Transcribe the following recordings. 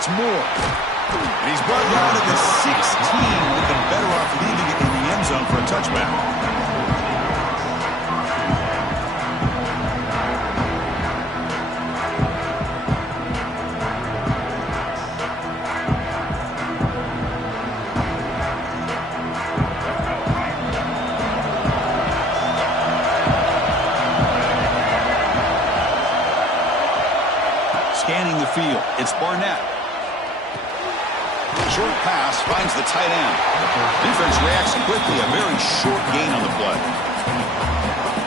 It's Moore. And he's brought down to the 16. Would have been better off leaving it in the end zone for a touchback. Scanning the field, it's Barnett. Short pass finds the tight end. Defense reacts quickly, a very short gain on the play.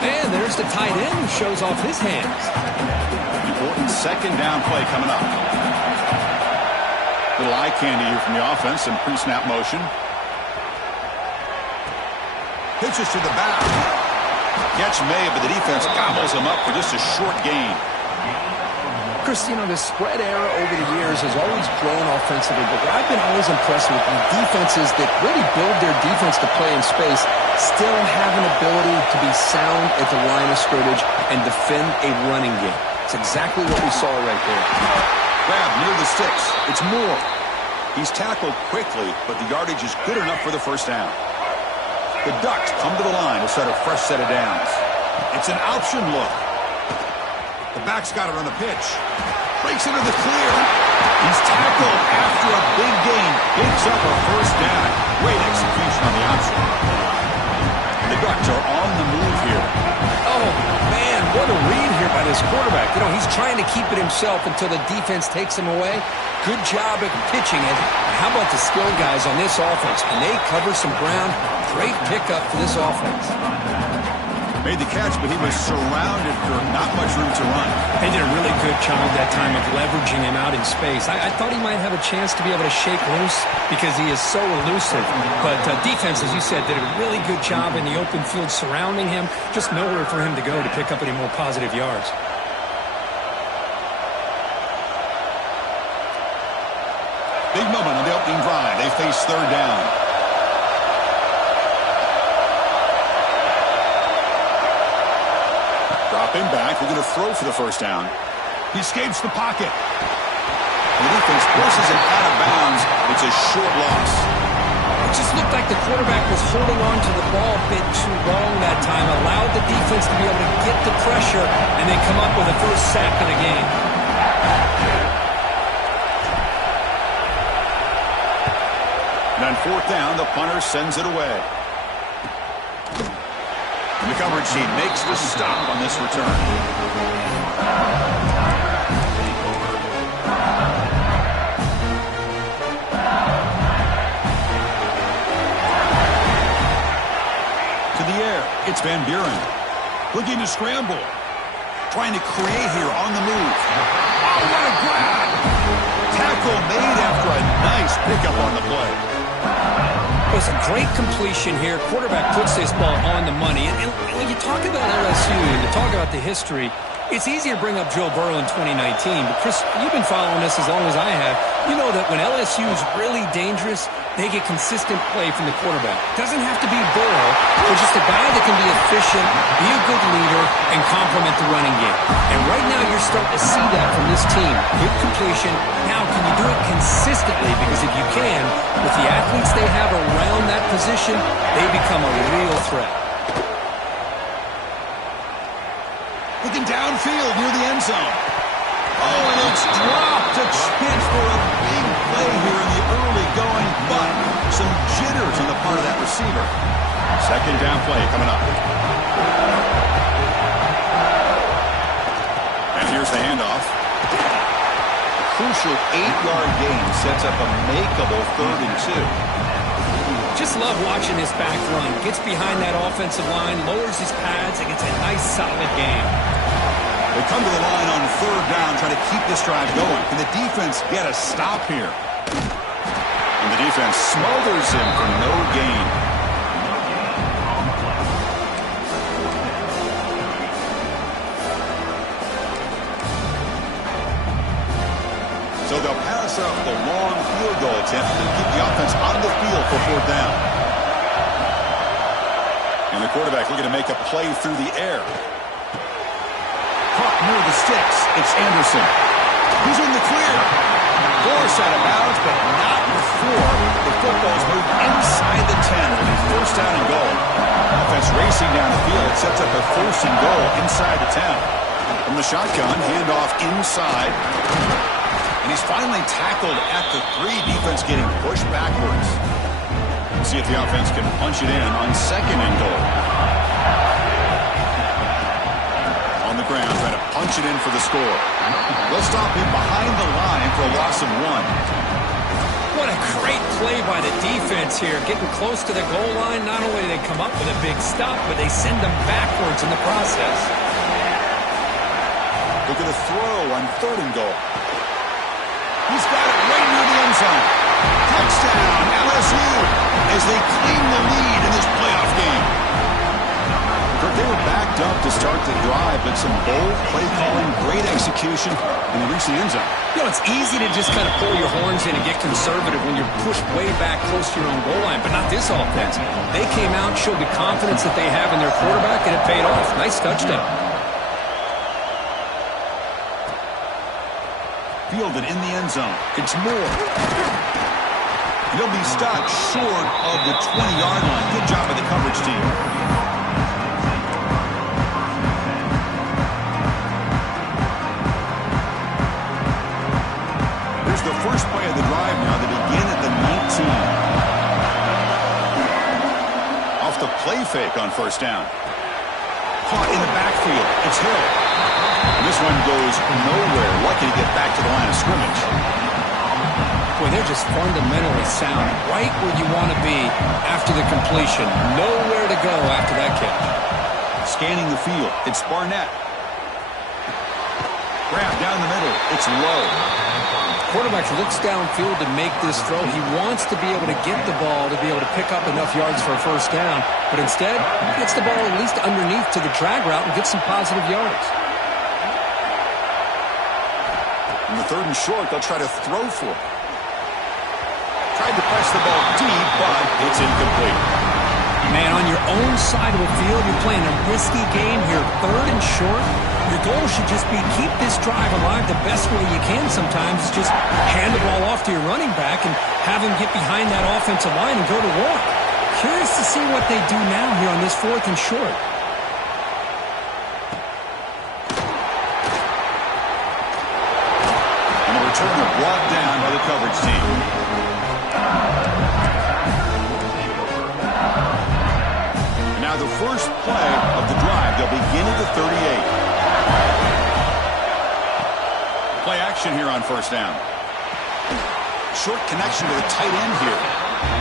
And there's the tight end who shows off his hands. Important second down play coming up. Little eye candy here from the offense in pre-snap motion. Pitches to the back. Catch made, but the defense gobbles him up for just a short gain. Chris, you know, the spread era over the years has always grown offensively, but what I've been always impressed with the defenses that really build their defense to play in space still have an ability to be sound at the line of scrimmage and defend a running game. It's exactly what we saw right there. Grab near the sticks. It's Moore. He's tackled quickly, but the yardage is good enough for the first down. The Ducks come to the line to set a fresh set of downs. It's an option look. The back's got it on the pitch. Breaks into the clear. He's tackled after a big gain. Picks up a first down. Great execution on the option. The Ducks are on the move here. Oh, man, what a read here by this quarterback. You know, he's trying to keep it himself until the defense takes him away. Good job at pitching it. How about the skill guys on this offense? Can they cover some ground? Great pickup for this offense. Made the catch, but he was surrounded for not much room to run. They did a really good job that time of leveraging him out in space. I thought he might have a chance to be able to shake loose because he is so elusive. But defense, as you said, did a really good job in the open field surrounding him. Just nowhere for him to go to pick up any more positive yards. Big moment on the opening drive. They face third down. Dropping back, we're going to throw for the first down. He escapes the pocket. The defense forces him out of bounds. It's a short loss. It just looked like the quarterback was holding on to the ball a bit too long that time, allowed the defense to be able to get the pressure, and then come up with a first sack of the game. And on fourth down, the punter sends it away. The coverage team makes the stop on this return. To the air, it's Van Buren. Looking to scramble. Trying to create here on the move. Oh, what a grab! Tackle made after a nice pickup on the play. It was a great completion here. Quarterback puts this ball on the money. And when you talk about LSU and you talk about the history, it's easy to bring up Joe Burrow in 2019. But, Chris, you've been following this as long as I have. You know that when LSU is really dangerous, they get consistent play from the quarterback. Doesn't have to be Burrow, but just a guy that can be efficient, be a good leader, and complement the running game. And right now you're starting to see that from this team. Good completion. Now, can you do it consistently? Because if you can, with the athletes they have around that position, they become a real threat. Looking downfield near the end zone. Oh, and it's dropped. A chance for a big play here in the early going, but some jitters on the part of that receiver. Second down play coming up. And here's the handoff. A crucial 8-yard gain sets up a makeable 3rd and 2. Just love watching this back run. Gets behind that offensive line, lowers his pads, and gets a nice solid gain. They come to the line on 3rd down, trying to keep this drive going. Can the defense get a stop here? And the defense smothers him for no gain. So they'll pass up the long field goal attempt to keep the offense on the field for 4th down. And the quarterback looking to make a play through the air. Caught near the sticks. It's Anderson. He's in the clear. Force out of bounds, but not before the football's moved inside the 10 with a first down and goal. Offense racing down the field sets up a first and goal inside the 10. From the shotgun, handoff inside. And he's finally tackled at the 3. Defense getting pushed backwards. Let's see if the offense can punch it in on second and goal. On the ground, trying to punch it in for the score. They'll stop him behind the line for a loss of 1. What a great play by the defense here. Getting close to the goal line, not only do they come up with a big stop, but they send them backwards in the process. Look at the throw on third and goal. He's got it right near the end zone. Touchdown, LSU, as they claim the lead in this playoff game. They were backed up to start the drive, but some bold play calling, great execution, and they reached the end zone. You know, it's easy to just kind of pull your horns in and get conservative when you're pushed way back close to your own goal line, but not this offense. They came out, showed the confidence that they have in their quarterback, and it paid off. Nice touchdown. Fielded in the end zone. It's Moore. He'll be stopped short of the 20-yard line. Good job by the coverage team. Here's the first play of the drive now. They begin at the 19. Off the play fake on first down. Caught in the backfield. It's Hill. And this one goes nowhere. Lucky to get back to the line of scrimmage. Boy, they're just fundamentally sound. Right where you want to be after the completion. Nowhere to go after that catch. Scanning the field. It's Barnett. Grab down the middle. It's low. Quarterback looks downfield to make this throw. He wants to be able to get the ball to be able to pick up enough yards for a first down. But instead, he gets the ball at least underneath to the drag route and gets some positive yards. In the third and short, they'll try to throw for it. Tried to press the ball deep, but it's incomplete. Man, on your own side of the field, you're playing a risky game here. Third and short. Your goal should just be keep this drive alive the best way you can sometimes. Is just hand the ball off to your running back and have him get behind that offensive line and go to work. Curious to see what they do now here on this fourth and short. And the return is brought down by the coverage team. And now the first play of the drive. They'll begin at the 38. Play action here on first down. Short connection to the tight end here.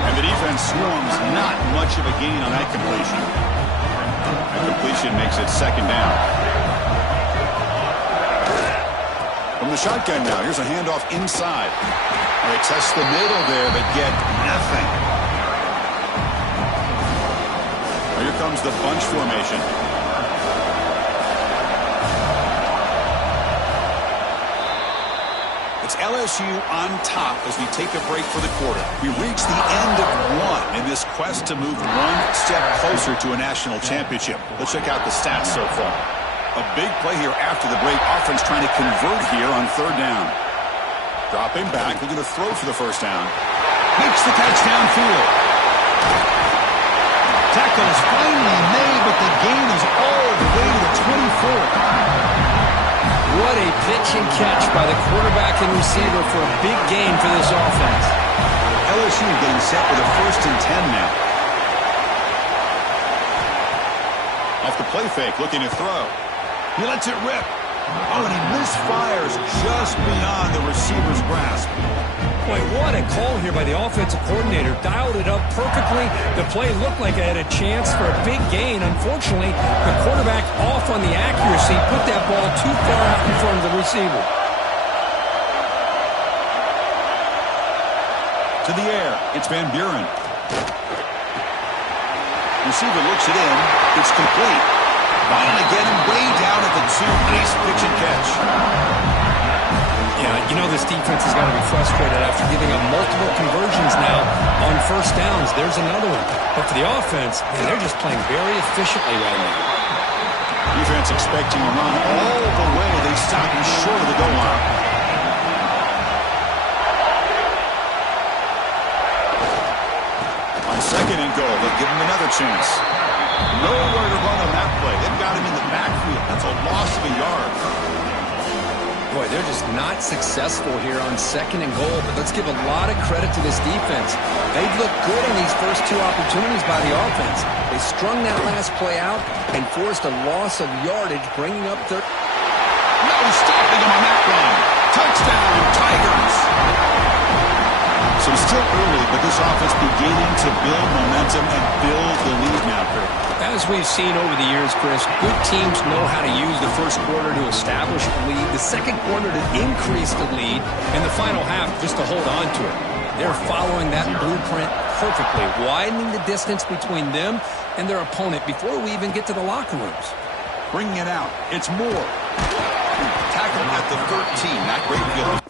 And the defense swarms not much of a gain on that completion. That completion makes it second down. From the shotgun now, here's a handoff inside. They test the middle there, but get nothing. Here comes the bunch formation. It's LSU on top as we take a break for the quarter. We reach the end of one in this quest to move one step closer to a national championship. Let's check out the stats so far. A big play here after the break. Offense trying to convert here on third down. Dropping back, looking to throw for the first down. Makes the catch downfield. Tackle is finally made, but the gain is all the way to the 24. What a pitch and catch by the quarterback and receiver for a big gain for this offense. LSU getting set with a 1st and 10 now. Off the play fake, looking to throw. He lets it rip. Oh, and he misfires just beyond the receiver's grasp. Boy, what a call here by the offensive coordinator. Dialed it up perfectly. The play looked like it had a chance for a big gain. Unfortunately, the quarterback off on the accuracy, put that ball too far out in front of the receiver. To the air, it's Van Buren. Receiver looks it in. It's complete. Finally get him way down at the 2. Nice pitch and catch. Yeah, you know this defense has got to be frustrated after giving up multiple conversions now on first downs. There's another one. But for the offense, man, they're just playing very efficiently right now. Defense expecting to run all the way. They stop him short of the goal line. Second and goal. They'll give him another chance. Nowhere to run on that play. They've got him in the backfield. That's a loss of a yard. Boy, they're just not successful here on second and goal, but let's give a lot of credit to this defense. They've looked good in these first two opportunities by the offense. They strung that last play out and forced a loss of yardage, bringing up third. No stopping him on that run. Touchdown, Tigers. So still early, but this offense beginning to build momentum and build the lead now, Chris. As we've seen over the years, Chris, good teams know how to use the first quarter to establish the lead, the second quarter to increase the lead, and the final half just to hold on to it. They're following that blueprint perfectly, widening the distance between them and their opponent before we even get to the locker rooms. Bringing it out. It's Moore. Tackled at the 13. Not great field.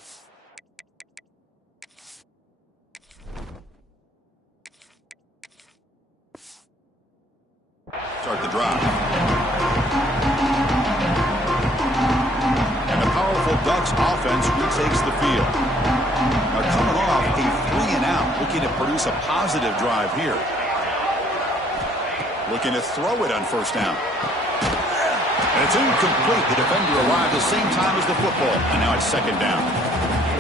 Start the drive. And the powerful Ducks offense retakes the field. Now coming off a 3-and-out, looking to produce a positive drive here. Looking to throw it on first down. And it's incomplete. The defender arrived the same time as the football. And now it's second down.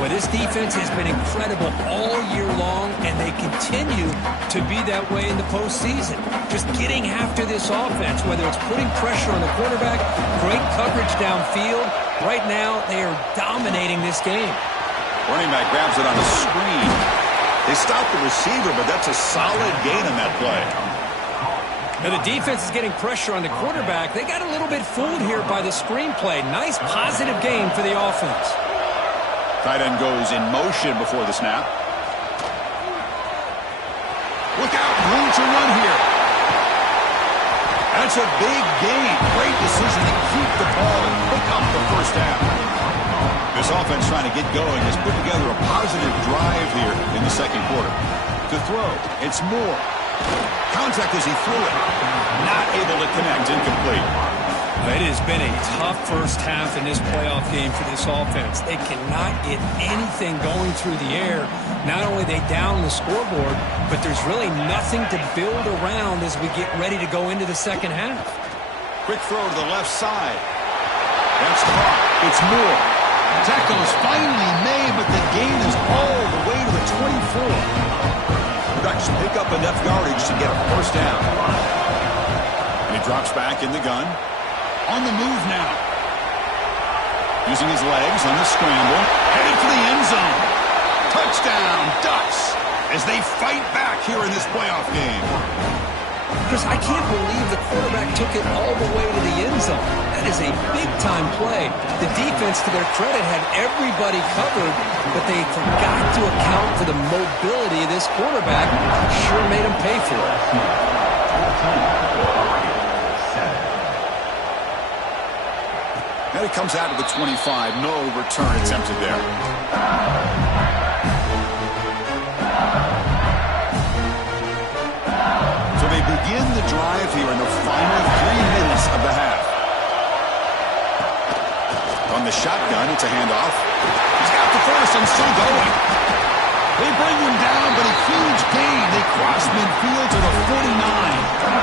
Well, this defense has been incredible all year long, and they continue to be that way in the postseason. Just getting after this offense, whether it's putting pressure on the quarterback, great coverage downfield. Right now, they are dominating this game. Running back grabs it on the screen. They stopped the receiver, but that's a solid gain on that play. Now the defense is getting pressure on the quarterback. They got a little bit fooled here by the screen play. Nice positive gain for the offense. Tight end goes in motion before the snap. Look out, room to run here. That's a big gain. Great decision to keep the ball and pick up the first down. This offense trying to get going has put together a positive drive here in the second quarter. To throw, it's Moore. Contact as he threw it. Not able to connect, incomplete. It has been a tough first half in this playoff game for this offense. They cannot get anything going through the air. Not only are they down the scoreboard, but there's really nothing to build around as we get ready to go into the second half. Quick throw to the left side. That's caught. It's Moore. Tackle is finally made, but the gain is all the way to the 24. Ducks pick up enough yardage to get a first down. And he drops back in the gun. On the move now. Using his legs on the scramble. Headed for the end zone. Touchdown, Ducks, as they fight back here in this playoff game. Chris, I can't believe the quarterback took it all the way to the end zone. That is a big-time play. The defense, to their credit, had everybody covered, but they forgot to account for the mobility of this quarterback. Sure made him pay for it. And it comes out to the 25. No return attempted there. So they begin the drive here in the final 3 minutes of the half. On the shotgun, it's a handoff. He's got the first and still going. They bring him down, but a huge gain. They cross midfield to the 49.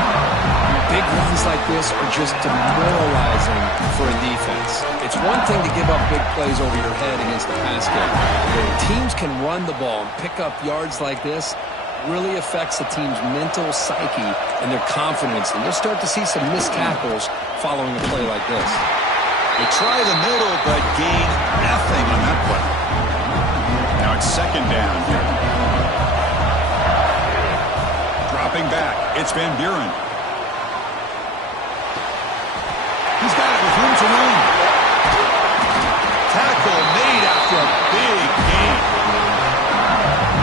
Big runs like this are just demoralizing for a defense. It's one thing to give up big plays over your head against the pass game. When teams can run the ball and pick up yards like this, really affects the team's mental psyche and their confidence. And you'll start to see some missed tackles following a play like this. They try the middle, but gain nothing on that play. Now it's second down here. Dropping back, it's Van Buren. He's got it with room to run. Tackle made after a big gain.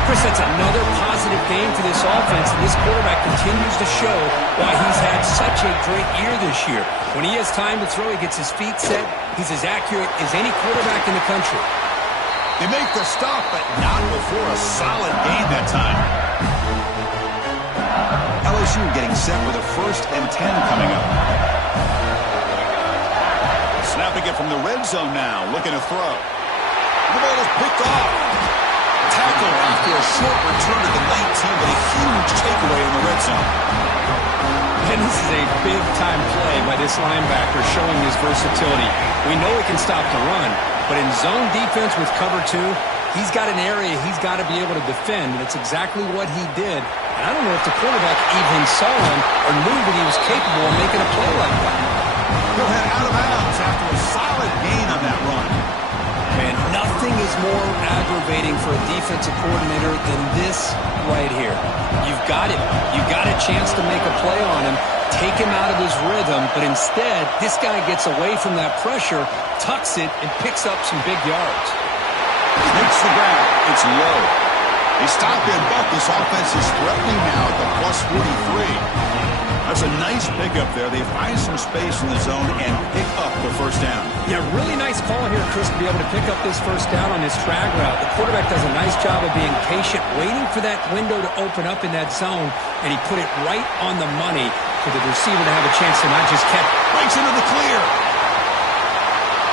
Chris, that's another positive game for this offense, and this quarterback continues to show why he's had such a great year this year. When he has time to throw, he gets his feet set. He's as accurate as any quarterback in the country. They make the stop, but not before a solid gain that time. LSU getting set with a 1st and 10 coming up. Snapping it from the red zone now, looking to throw. The ball is picked off. Tackle after a short return to the 19, but a huge takeaway in the red zone. And this is a big-time play by this linebacker showing his versatility. We know he can stop the run, but in zone defense with cover 2, he's got an area he's got to be able to defend, and it's exactly what he did. And I don't know if the quarterback even saw him or knew that he was capable of making a play like that. He'll head out of bounds after a solid gain on that run. Man, nothing is more aggravating for a defensive coordinator than this right here. You've got him. You've got a chance to make a play on him, take him out of his rhythm, but instead, this guy gets away from that pressure, tucks it, and picks up some big yards. Hits the ground. It's low. They stop in, but this offense is threatening now at the plus 43. That's a nice pickup there. They find some space in the zone and pick up the first down. Yeah, really nice call here, Chris, to be able to pick up this first down on this drag route. The quarterback does a nice job of being patient, waiting for that window to open up in that zone, and he put it right on the money for the receiver to have a chance to not just catch. Breaks into the clear.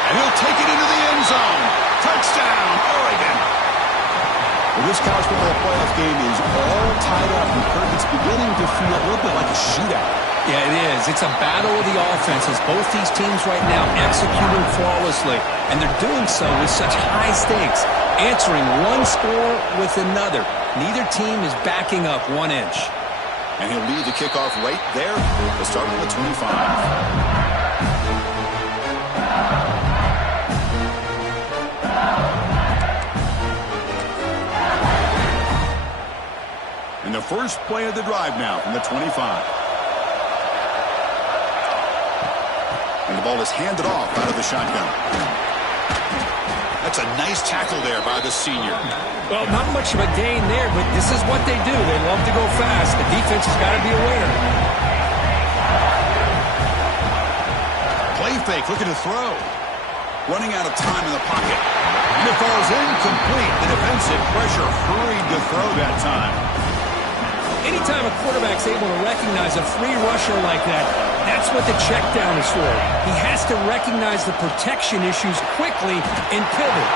And he'll take it into the end zone. Touchdown, Oregon. Well, this college football playoff game is all tied up, and Kirk, it's beginning to feel a little bit like a shootout. Yeah, it is. It's a battle of the offenses. Both these teams right now executing flawlessly, and they're doing so with such high stakes, answering one score with another. Neither team is backing up 1 inch. And he'll lead the kickoff right there. We'll start on the 25. And the first play of the drive now from the 25. And the ball is handed off out of the shotgun. That's a nice tackle there by the senior. Well, not much of a gain there, but this is what they do. They love to go fast. The defense has got to be aware. Play fake, looking to throw. Running out of time in the pocket. And it falls incomplete. The defensive pressure hurried to throw that time. Anytime a quarterback's able to recognize a free rusher like that, that's what the check down is for. He has to recognize the protection issues quickly and pivot.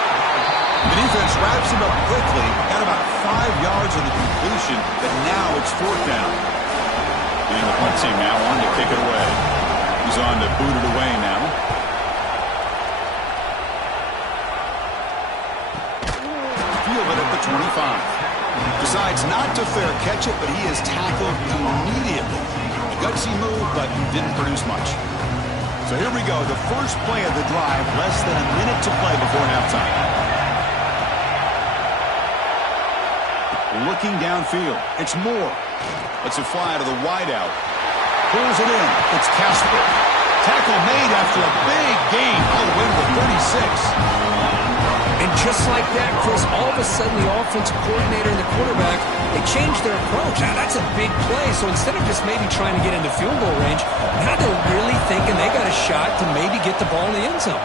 The defense wraps him up quickly. Got about 5 yards of the completion, but now it's 4th down. And the punt team now on to kick it away. He's on to boot it away now. Field it at the 25. Decides not to fair catch it, but he is tackled immediately. A gutsy move, but didn't produce much. So here we go, the first play of the drive, less than a minute to play before halftime. Looking downfield, it's Moore. Lets it fly to the wideout. Pulls it in, it's Casper. Tackle made after a big gain all the way to the 36. And just like that, Chris, all of a sudden the offensive coordinator and the quarterback, they changed their approach. Now, that's a big play. So instead of just maybe trying to get into field goal range, now they're really thinking they got a shot to maybe get the ball in the end zone.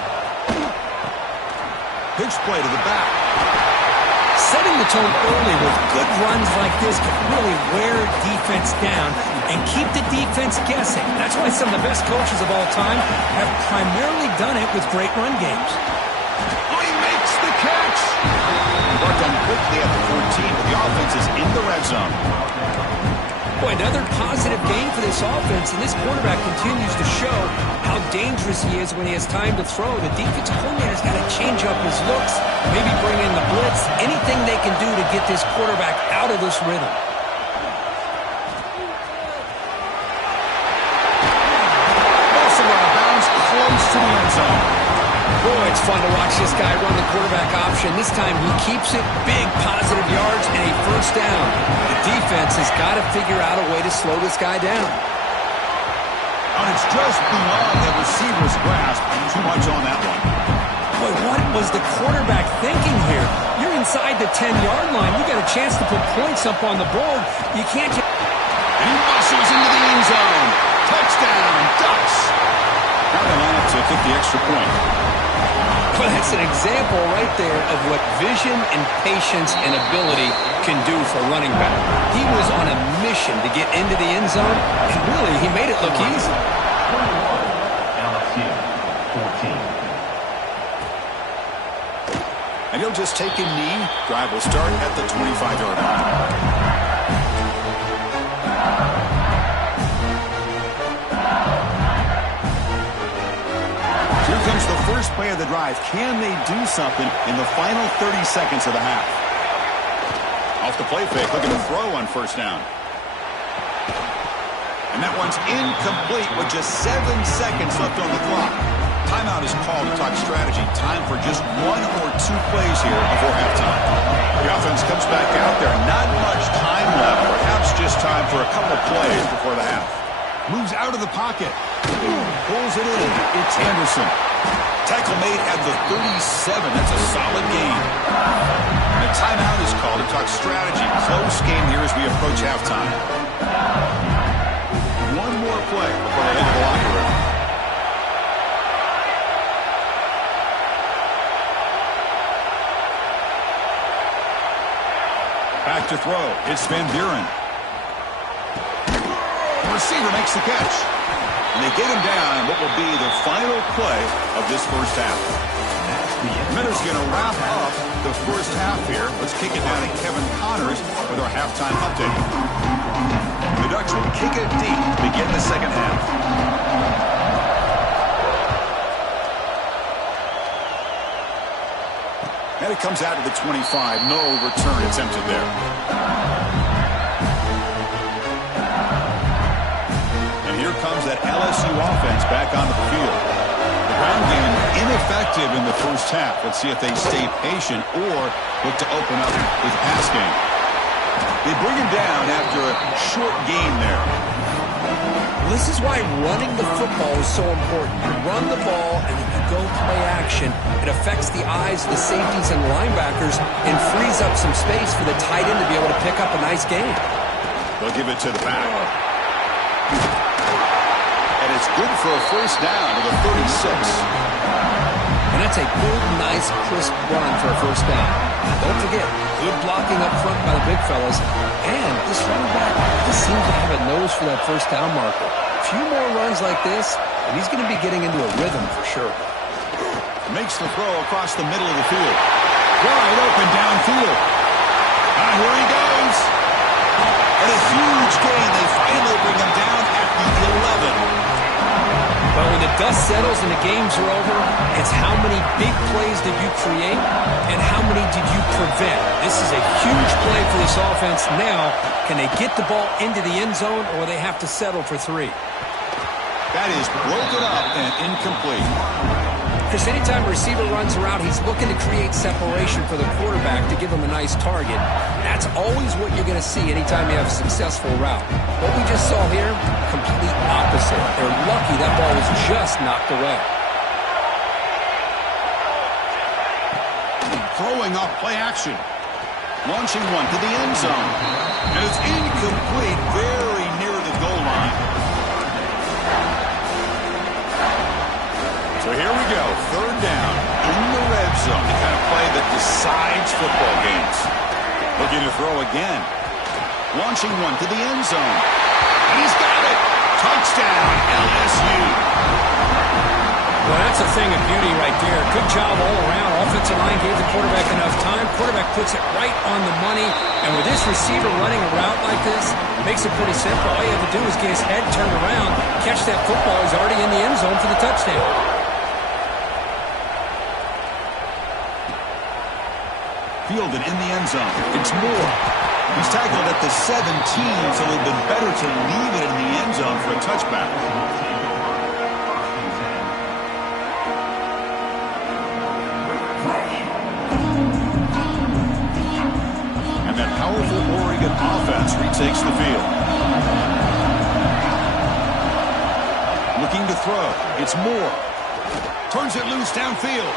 Pitch play to the back. Setting the tone early with good runs like this can really wear defense down and keep the defense guessing. That's why some of the best coaches of all time have primarily done it with great run games. Catch. Brought down quickly at the 14, but the offense is in the red zone. Boy, another positive game for this offense, and this quarterback continues to show how dangerous he is when he has time to throw. The defensive coordinator's got to change up his looks, maybe bring in the blitz, anything they can do to get this quarterback out of this rhythm. Also out of bounds, close to the end zone. Boy, it's fun to watch this guy run the quarterback option. This time he keeps it, big positive yards, and a first down. The defense has got to figure out a way to slow this guy down. And it's just beyond the receiver's grasp. Too much on that one. Boy, what was the quarterback thinking here? You're inside the 10-yard line. You got a chance to put points up on the board. You can't just... And he muscles into the end zone. Touchdown, Ducks. Now they line up to kick the extra point. Well, that's an example right there of what vision and patience and ability can do for a running back. He was on a mission to get into the end zone, and really, he made it look easy. And he'll just take a knee. Drive will start at the 25-yard line. Comes the first play of the drive. Can they do something in the final 30 seconds of the half? Off the play fake, looking to throw on first down. And that one's incomplete with just 7 seconds left on the clock. Timeout is called to talk strategy. Time for just 1 or 2 plays here before halftime. The offense comes back out there. Not much time left. Perhaps just time for a couple plays before the half. Moves out of the pocket. Pulls it in. It's Anderson. Tackle made at the 37. That's a solid gain. And a timeout is called to talk strategy. Close game here as we approach halftime. One more play before they head to the locker room. Back to throw. It's Van Buren. The receiver makes the catch. And they get him down what will be the final play of this first half. Minter's going to wrap up the first half here. Let's kick it down to Kevin Connors with our halftime update. The Ducks will kick it deep to begin the second half. And it comes out to the 25. No return attempted there. Here comes that LSU offense back onto the field. The ground game ineffective in the first half. Let's see if they stay patient or look to open up with the pass game. They bring him down after a short gain there. This is why running the football is so important. You run the ball and then you go play action. It affects the eyes of the safeties and linebackers and frees up some space for the tight end to be able to pick up a nice gain. They'll give it to the back. And it's good for a first down to the 36. And that's a good, nice, crisp run for a first down. Don't forget, good blocking up front by the big fellas. And this running back just seems to have a nose for that first down marker. A few more runs like this, and he's going to be getting into a rhythm for sure. Makes the throw across the middle of the field. Wide open downfield. And here he goes. And a huge gain. They finally bring him down at the 11. But when the dust settles and the games are over, it's how many big plays did you create and how many did you prevent. This is a huge play for this offense. Now, can they get the ball into the end zone or they have to settle for 3? That is broken up and incomplete. Because anytime a receiver runs around, he's looking to create separation for the quarterback to give him a nice target. That's always what you're going to see anytime you have a successful route. What we just saw here, complete opposite. They're lucky that ball was just knocked away. Throwing off play action. Launching one to the end zone. And it's incomplete, very near the goal line. So here we go, third down in the red zone, the kind of play that decides football games. Looking to throw again. Launching one to the end zone. And he's got it. Touchdown, LSU. Well, that's a thing of beauty right there. Good job all around. Offensive line gave the quarterback enough time. Quarterback puts it right on the money. And with this receiver running a route like this, it makes it pretty simple. All you have to do is get his head turned around, catch that football. He's already in the end zone for the touchdown. Fielded in the end zone. It's Moore. He's tackled at the 17, so it would have been better to leave it in the end zone for a touchback. And that powerful Oregon offense retakes the field. Looking to throw. It's Moore. Turns it loose downfield.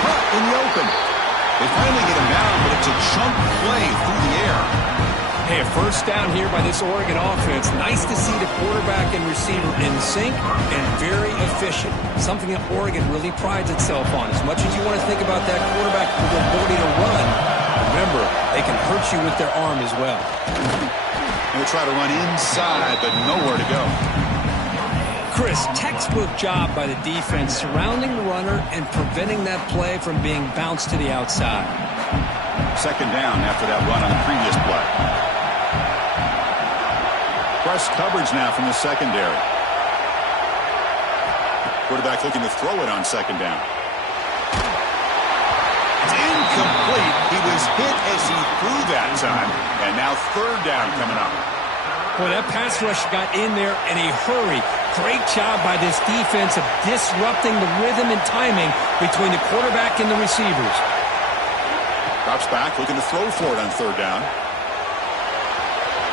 Caught in the open. They finally get him down, but it's a chunk play through the air. Hey, a first down here by this Oregon offense. Nice to see the quarterback and receiver in sync and very efficient. Something that Oregon really prides itself on. As much as you want to think about that quarterback with the ability to run, remember, they can hurt you with their arm as well. They'll try to run inside, but nowhere to go. Chris, textbook job by the defense surrounding the runner and preventing that play from being bounced to the outside. Second down after that run on the previous play. Press coverage now from the secondary. Quarterback looking to throw it on second down. It's incomplete. He was hit as he threw that time. And now third down coming up. Boy, that pass rush got in there in a hurry. Great job by this defense of disrupting the rhythm and timing between the quarterback and the receivers. Drops back, looking to throw for it on third down.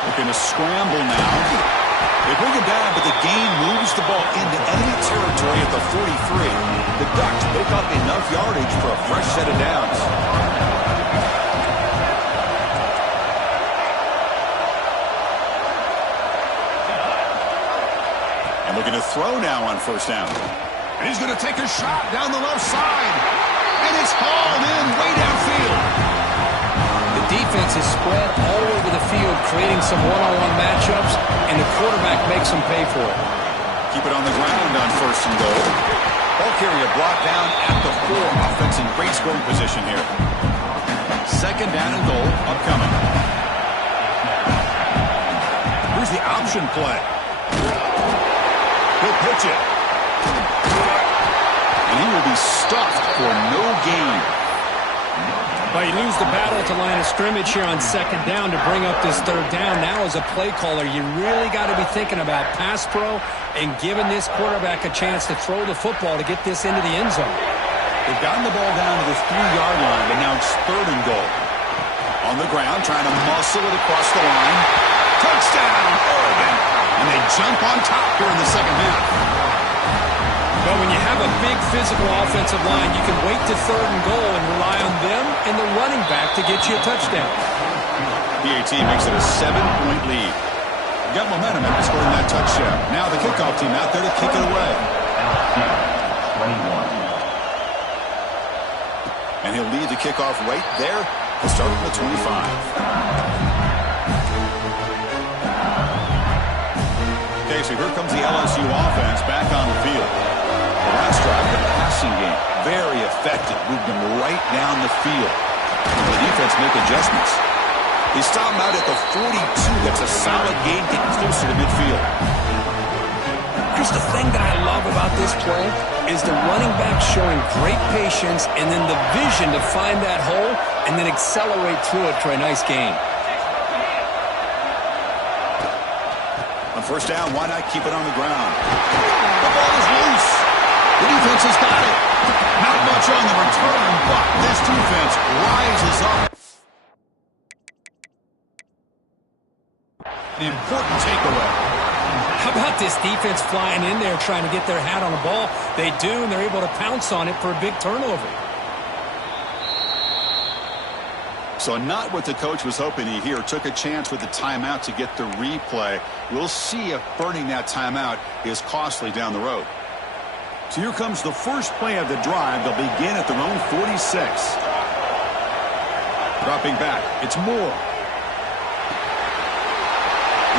Looking to scramble now. They bring it down, but the gain moves the ball into enemy territory at the 43. The Ducks pick up enough yardage for a fresh set of downs. And looking to throw now on first down. And he's going to take a shot down the left side. And it's hauled in way downfield. The defense is spread all over the field, creating some one-on-one matchups, and the quarterback makes them pay for it. Keep it on the ground on first and goal. Ball carrier brought down at the 4. Offense in great scoring position here. Second down and goal upcoming. Here's the option play. He'll pitch it. And he will be stuffed for no gain. Well, you lose the battle at the line of scrimmage here on second down to bring up this third down. Now, as a play caller, you really got to be thinking about pass pro and giving this quarterback a chance to throw the football to get this into the end zone. They've gotten the ball down to the 3-yard line, but now it's third and goal. On the ground, trying to muscle it across the line. Touchdown, Oregon! And they jump on top here in the second half. But when you have a big physical offensive line, you can wait to third and goal and rely on them and the running back to get you a touchdown. PAT makes it a 7-point lead. Got momentum after scoring that touchdown. Now the kickoff team out there to kick it away. 21. And he'll lead the kickoff right there. He'll start at the 25. Okay, so here comes the LSU offense back on the field. The last drive, the passing game, very effective. Moved them right down the field. And the defense make adjustments. They stop him out at the 42. That's a solid gain, getting closer to midfield. Chris, the thing that I love about this play is the running back showing great patience and then the vision to find that hole and then accelerate through it for a nice gain. On first down, why not keep it on the ground? The ball is loose. The defense has got it. Not much on the return, but this defense rises up. An important takeaway. How about this defense flying in there trying to get their hat on the ball? They do, and they're able to pounce on it for a big turnover. So not what the coach was hoping to hear. Took a chance with the timeout to get the replay. We'll see if burning that timeout is costly down the road. So here comes the first play of the drive. They'll begin at their own 46. Dropping back. It's Moore.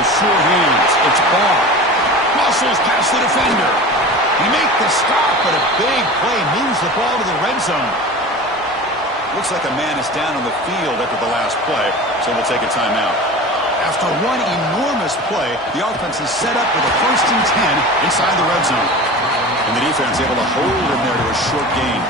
With sure hands. It's Barr. Muscles past the defender. He makes the stop, but a big play moves the ball to the red zone. Looks like a man is down on the field after the last play, so we'll take a timeout. After one enormous play, the offense is set up with a 1st and 10 inside the red zone. And the defense able to hold him there to a short gain.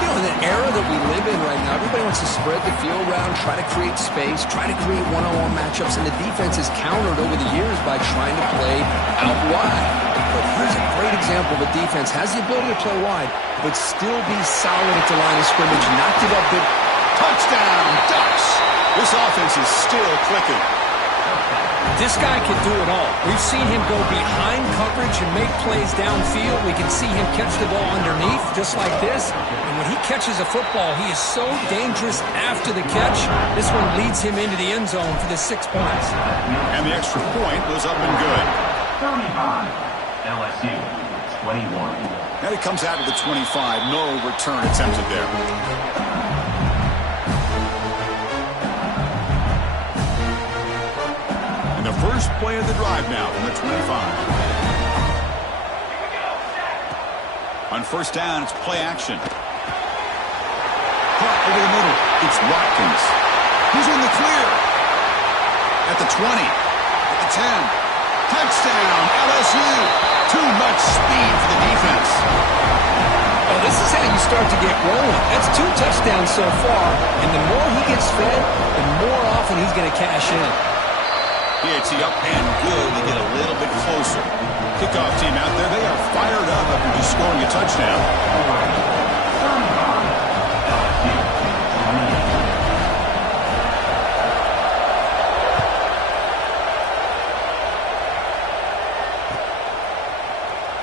You know, in the era that we live in right now, everybody wants to spread the field around, try to create space, try to create one-on-one matchups, and the defense has countered over the years by trying to play out wide. But here's a great example of a defense has the ability to play wide, but still be solid at the line of scrimmage, not give up big. Touchdown, Ducks! This offense is still clicking. This guy can do it all. We've seen him go behind coverage and make plays downfield. We can see him catch the ball underneath, just like this. And when he catches a football, he is so dangerous after the catch. This one leads him into the end zone for the 6 points. And the extra point was up and good. 35, LSU, 21. And it comes out of the 25. No return attempted there. And the first play of the drive now from the 25. On first down, it's play action. Caught over the middle. It's Watkins. He's in the clear. At the 20. At the 10. Touchdown, LSU. Too much speed for the defense. Oh, this is how you start to get rolling. That's 2 touchdowns so far, and the more he gets fed, the more often he's going to cash in. PAT up and good to get a little bit closer. Kickoff team out there, they are fired up after just scoring a touchdown.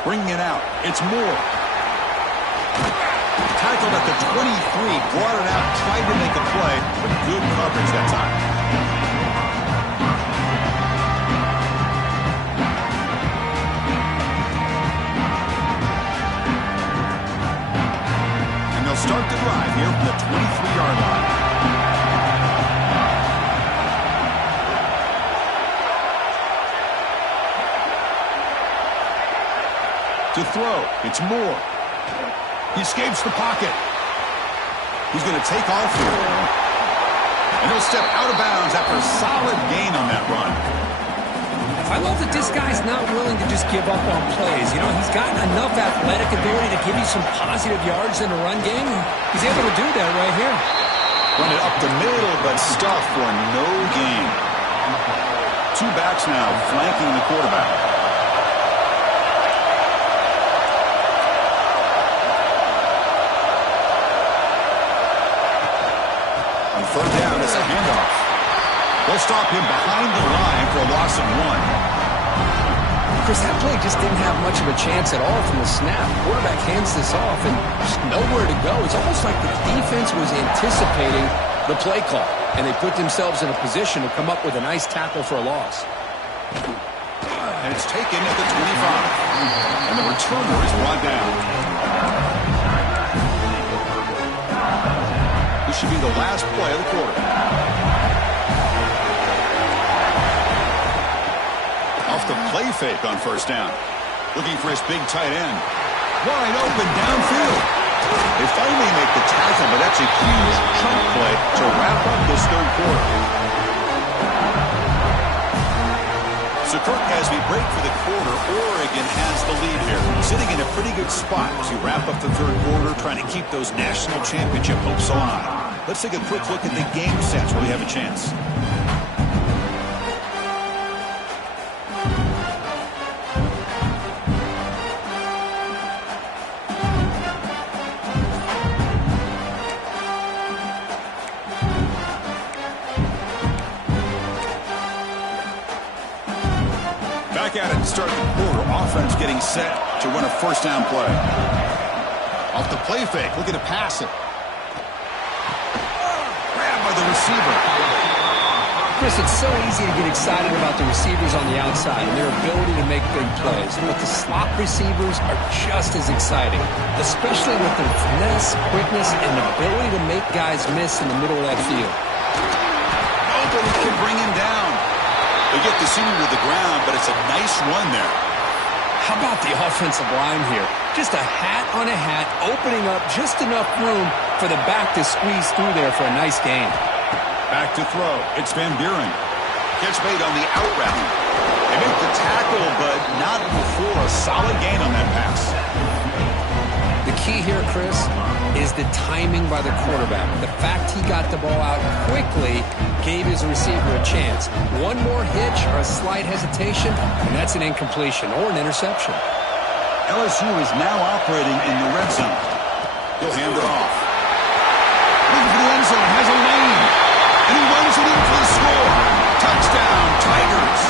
Bringing it out, it's Moore. Tackled at the 23, brought it out, tried to make a play, but good coverage that time. And they'll start the drive here from the 23-yard line. To throw, it's Moore. He escapes the pocket. He's going to take off here. And he'll step out of bounds after a solid gain on that run. I love that this guy's not willing to just give up on plays. You know, he's got enough athletic ability to give you some positive yards in the run game. He's able to do that right here. Run it up the middle, but stuff for no gain. 2 backs now flanking the quarterback. Third down, it's a handoff. They'll stop him behind the line for a loss of 1. Chris, that play just didn't have much of a chance at all from the snap. Quarterback hands this off and just nowhere to go. It's almost like the defense was anticipating the play call, and they put themselves in a position to come up with a nice tackle for a loss. And it's taken at the 25. And the returner is brought down. This should be the last play of the quarter. Off the play fake on first down. Looking for his big tight end. Wide open downfield. They finally make the tackle, but that's a huge chunk play to wrap up this third quarter. So Kirk, as we break for the quarter, Oregon has the lead here. Sitting in a pretty good spot as we wrap up the third quarter, trying to keep those national championship hopes alive. Let's take a quick look at the game sets where we have a chance. Back at it to start the quarter. Offense getting set to run a first down play. Off the play fake, looking to pass it. The receiver. Chris, it's so easy to get excited about the receivers on the outside and their ability to make big plays. But the slot receivers are just as exciting, especially with their finesse, quickness, and ability to make guys miss in the middle of that field. Nobody can bring him down. They get the senior to the ground, but it's a nice run there. How about the offensive line here? Just a hat on a hat, opening up just enough room for the back to squeeze through there for a nice gain. Back to throw. It's Van Buren. Catch made on the out route. They make the tackle, but not before a solid gain on that pass. The key here, Chris, is the timing by the quarterback. The fact he got the ball out quickly gave his receiver a chance. One more hitch or a slight hesitation, and that's an incompletion or an interception. LSU is now operating in the red zone. He'll hand it off. Looking for the end zone, has a lane. And he runs it in for the score. Touchdown, Tigers.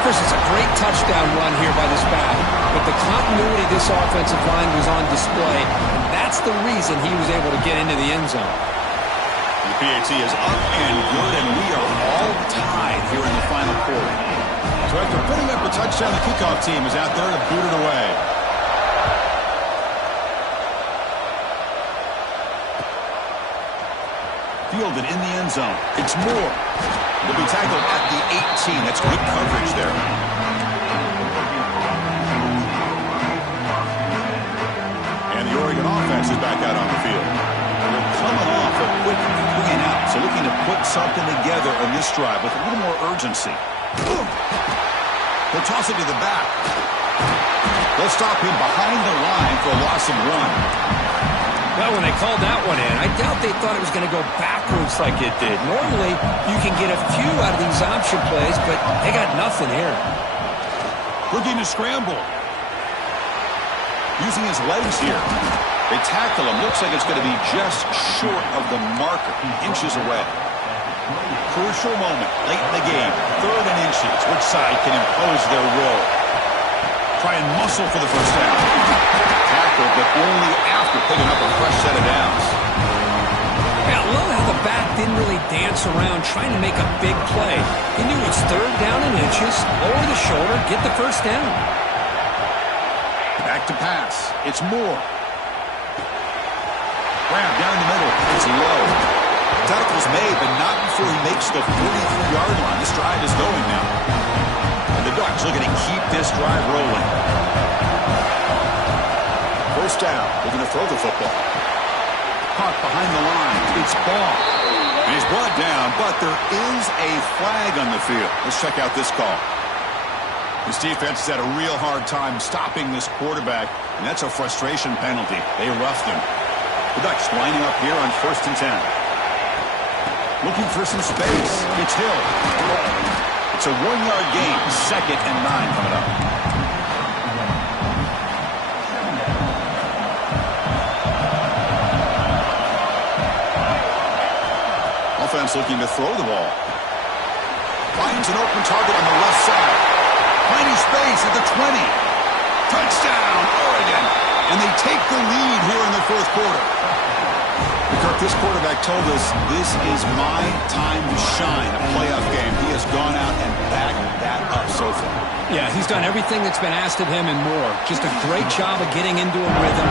Chris, it's a great touchdown run here by this back. But the continuity of this offensive line was on display. And that's the reason he was able to get into the end zone. The PAT is up and good, and we are all tied here in the final quarter. So after putting up a touchdown, the kickoff team is out there to boot it away. Fielded in the end zone. It's Moore. He'll be tackled at the 18. That's good coverage there. offense is back out on the field. They're coming off a quick 3-and-out, so looking to put something together in this drive with a little more urgency. They'll toss it to the back. They'll stop him behind the line for a loss of 1. Well, when they called that one in, I doubt they thought it was going to go backwards like it did. Normally, you can get a few out of these option plays, but they got nothing here. Looking to scramble. Using his legs here. They tackle him. Looks like it's going to be just short of the marker. Inches away. Crucial moment late in the game. 3rd and inches. Which side can impose their will? Try and muscle for the first down. Tackle, but only after picking up a fresh set of downs. Yeah, I love how the back didn't really dance around trying to make a big play. He knew it's 3rd down and inches. Lower the shoulder. Get the first down. Back to pass. It's Moore. Grab down the middle. It's low. Tackle's made, but not before he makes the 43-yard line. This drive is going now. And the Ducks looking to keep this drive rolling. First down. Looking to throw the football. Caught behind the line. It's Ball. And he's brought down, but there is a flag on the field. Let's check out this call. This defense has had a real hard time stopping this quarterback, and that's a frustration penalty. They roughed him. The Ducks lining up here on 1st and 10. Looking for some space. It's Hill. It's a 1-yard gain. 2nd and 9 coming up. Offense looking to throw the ball. Finds an open target on the left side. Plenty space at the 20. Touchdown, Oregon. And they take the lead here in the 4th quarter. Kirk, this quarterback told us this is my time to shine, a playoff game. He has gone out and backed that up so far. Yeah, he's done everything that's been asked of him and more. Just a great job of getting into a rhythm.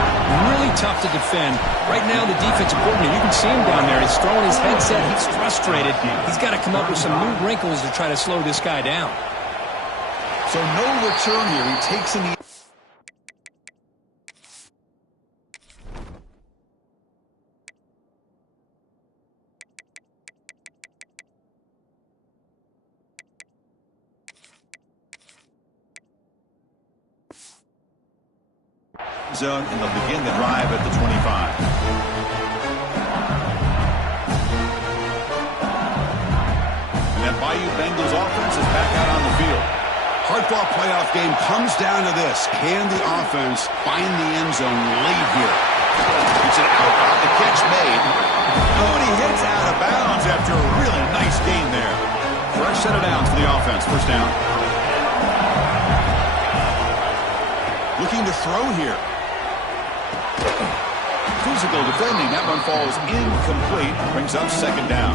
Really tough to defend. Right now, the defensive coordinator, you can see him down there. He's throwing his headset. He's frustrated. He's got to come up with some new wrinkles to try to slow this guy down. So no return here. He takes in the zone, and they'll begin the drive at the 25. And that Bayou Bengals offense is back out on the field. Hard-fought playoff game comes down to this. Can the offense find the end zone late here? It's an out. The catch made. Oh, and he hits out of bounds after a really nice gain there. Fresh set of downs for the offense. First down. Looking to throw here. Physical defending. That one falls incomplete. Brings up 2nd down.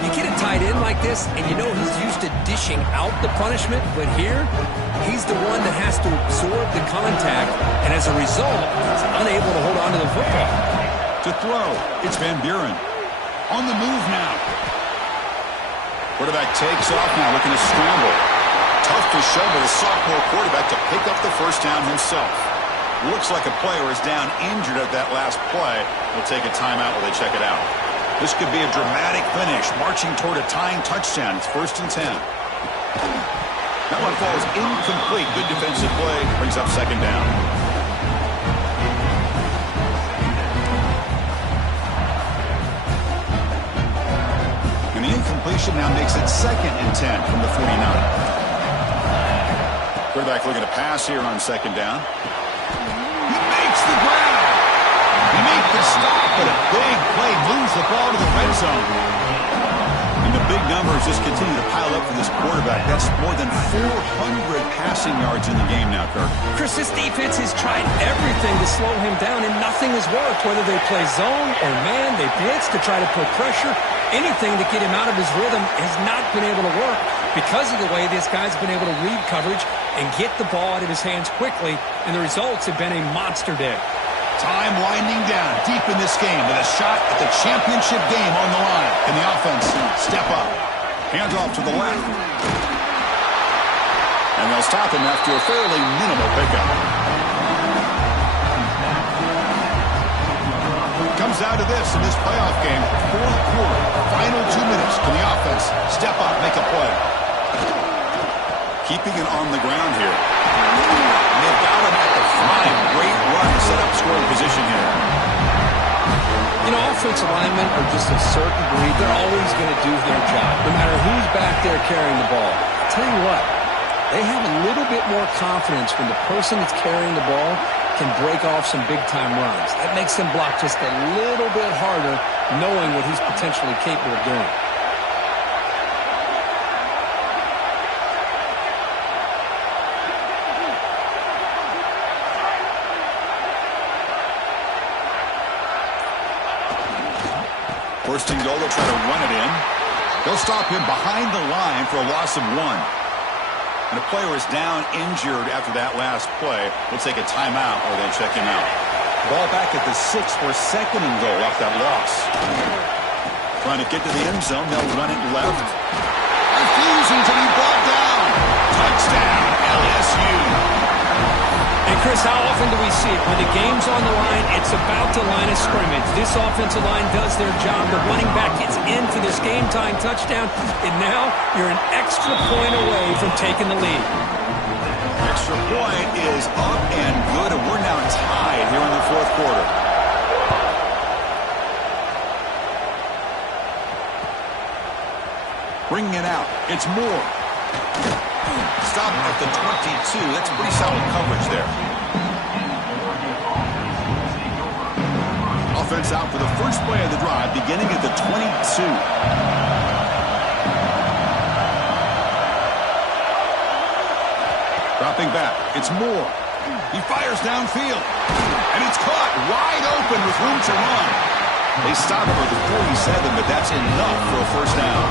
You get a tight end like this, and you know he's used to dishing out the punishment, but here, he's the one that has to absorb the contact, and as a result, he's unable to hold on to the football. To throw, it's Van Buren. On the move now. Quarterback takes off now, looking to scramble. Tough to show with a sophomore quarterback to pick up the first down himself. Looks like a player is down injured at that last play. We'll take a timeout while they check it out. This could be a dramatic finish, marching toward a tying touchdown. It's 1st and 10. That one falls incomplete. Good defensive play. Brings up 2nd down. And the incompletion now makes it 2nd and 10 from the 49. Quarterback looking to pass here on 2nd down. He makes the grab. He made the stop, but a big play moves the ball to the red zone. And the big numbers just continue to pile up for this quarterback. That's more than 400 passing yards in the game now, Kirk. Chris, this defense has tried everything to slow him down, and nothing has worked. Whether they play zone or man, they blitz to try to put pressure. Anything to get him out of his rhythm has not been able to work because of the way this guy's been able to read coverage and get the ball out of his hands quickly, and the results have been a monster day. Time winding down deep in this game with a shot at the championship game on the line. Can the offense step up? Hands off to the left. And they'll stop him after a fairly minimal pickup. comes down to this in this playoff game. Fourth quarter, final 2 minutes. Can the offense step up, make a play? Keeping it on the ground here. They've got him at the 5. Great run to set up scoring position here. You know, offensive linemen are just a certain breed. They're always going to do their job, no matter who's back there carrying the ball. I'll tell you what, they have a little bit more confidence when the person that's carrying the ball can break off some big-time runs. That makes them block just a little bit harder, knowing what he's potentially capable of doing. First and goal, they'll try to run it in. They'll stop him behind the line for a loss of 1. And a player is down injured after that last play. We'll take a timeout or they'll check him out. Ball back at the 6 for a second and goal off that loss. Trying to get to the end zone. They'll run it left. Refusing to be brought down. Touchdown, LSU. And Chris, how often do we see it? When the game's on the line, it's about the line of scrimmage. This offensive line does their job. The running back gets in for this game-time touchdown, and now you're an extra point away from taking the lead. Extra point is up and good, and we're now tied here in the fourth quarter. Bringing it out. It's Moore. Stop at the 22. That's pretty solid coverage there. Offense out for the first play of the drive, beginning at the 22. Dropping back. It's Moore. He fires downfield. And it's caught wide open with room to run. They stop him at the 47, but that's enough for a first down.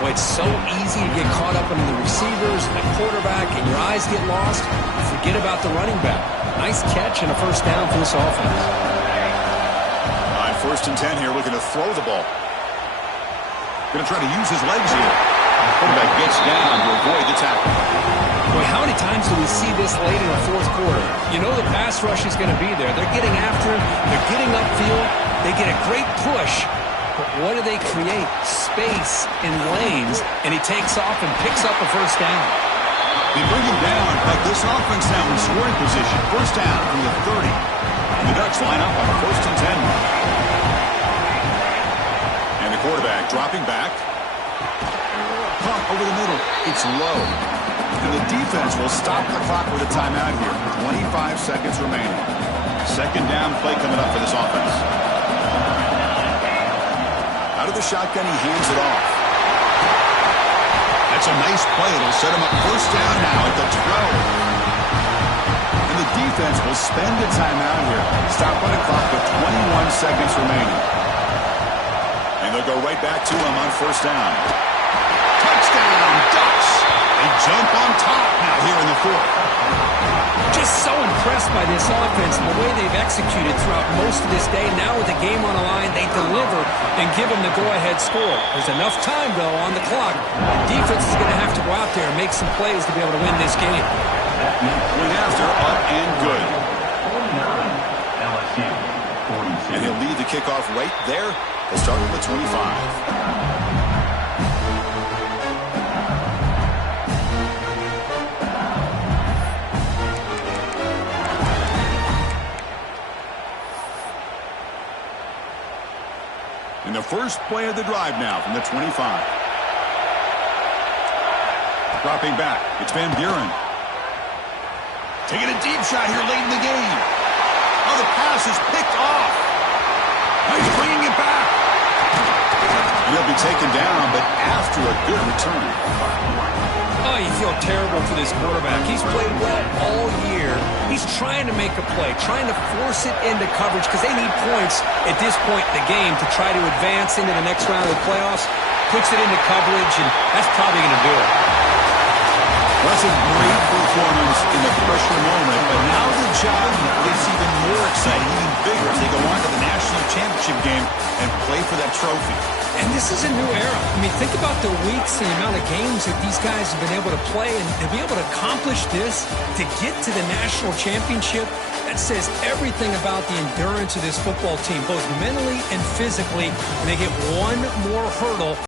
Boy, it's so easy to get caught up in the receivers and the quarterback, and your eyes get lost. You forget about the running back. Nice catch and a first down for this offense. All right, 1st and 10 here, looking to throw the ball. Going to try to use his legs here. Quarterback gets down to avoid the tackle. Boy, how many times do we see this late in the fourth quarter? You know the pass rush is going to be there. They're getting after him. They're getting upfield. They get a great push. But what do they create? Space in lanes, and he takes off and picks up a first down. They bring him down, but this offense now in scoring position. First down from the 30. And the Ducks line up on the 1st and 10. And the quarterback dropping back. Pump over the middle. It's low. And the defense will stop the clock with a timeout here. 25 seconds remaining. Second down play coming up for this offense. Out of the shotgun, he hands it off. That's a nice play. It'll set him up first down now at the 12. And the defense will spend a timeout here. Stop on the clock with 21 seconds remaining. And they'll go right back to him on first down. Touchdown, Ducks! They jump on top now here in the fourth. Just so impressed by this offense and the way they've executed throughout most of this day. Now with the game on the line, they deliver and give them the go-ahead score. There's enough time, though, on the clock. The defense is going to have to go out there and make some plays to be able to win this game. Point after, up and good. LSU, 46. And he'll lead the kickoff right there. They'll start with the 25. And the first play of the drive now from the 25. Dropping back. It's Van Buren. Taking a deep shot here late in the game. Oh, the pass is picked off. Oh, he's bringing it back. And he'll be taken down, but after a good return. Oh, you feel terrible for this quarterback. He's played well all year. He's trying to make a play, trying to force it into coverage because they need points at this point in the game to try to advance into the next round of the playoffs. Puts it into coverage, and that's probably going to do it. That's a great performance in the pressure moment, but now the job is even more exciting, even bigger as they go on to the national championship game and play for that trophy. And this is a new era. I mean, think about the weeks and the amount of games that these guys have been able to play, and to be able to accomplish this, to get to the national championship, that says everything about the endurance of this football team, both mentally and physically, and they get one more hurdle